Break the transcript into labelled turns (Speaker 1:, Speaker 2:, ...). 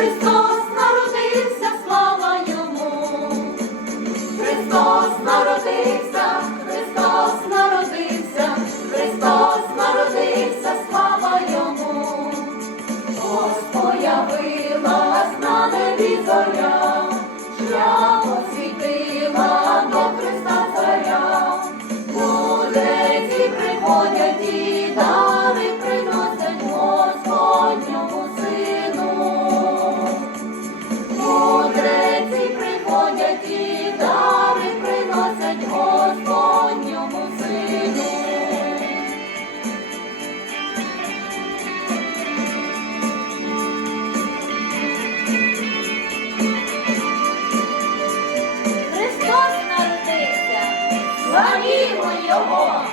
Speaker 1: Христос народився, слава йому, Христос народився, Христос народився, Христос народився, слава йому, появилась на небі зоря, шлях освітила до Христа царя, у приходять і далі. Славімо його!